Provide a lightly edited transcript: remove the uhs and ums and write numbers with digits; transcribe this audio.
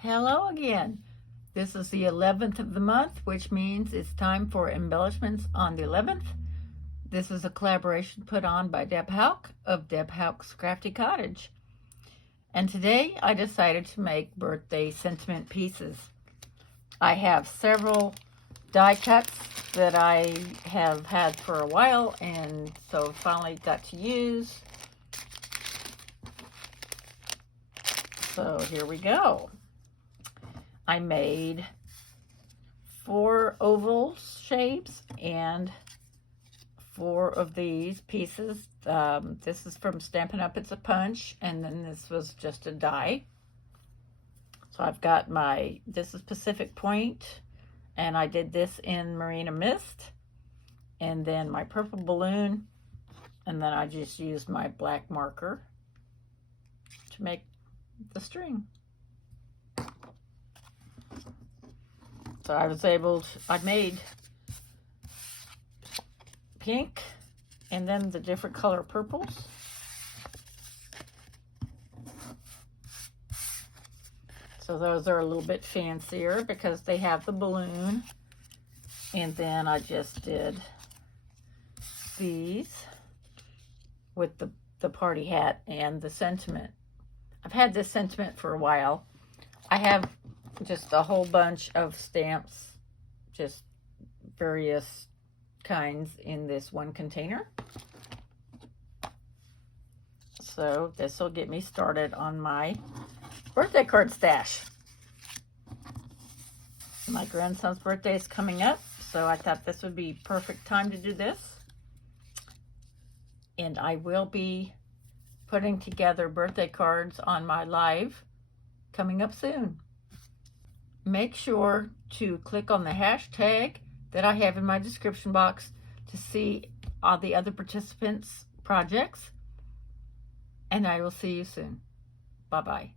Hello again. This is the 11th of the month, which means it's time for embellishments on the 11th. This is a collaboration put on by Deb Houck of Deb Houck's Crafty Cottage. And today I decided to make birthday sentiment pieces. I have several die cuts that I have had for a while, and so finally got to use. So here we go. I made 4 oval shapes and 4 of these pieces. This is from Stampin' Up! It's a Punch, and then this was just a die. So I've got this is Pacific Point, and I did this in Marina Mist, and then my purple balloon, and then I just used my black marker to make the string. So I made pink and then the different color purples. So those are a little bit fancier because they have the balloon. And then I just did these with the party hat and the sentiment. I've had this sentiment for a while. I have just a whole bunch of stamps, just various kinds in this one container. So this will get me started on my birthday card stash. My grandson's birthday is coming up, so I thought this would be perfect time to do this. And I will be putting together birthday cards on my live coming up soon. Make sure to click on the hashtag that I have in my description box to see all the other participants' projects. And I will see you soon. Bye-bye.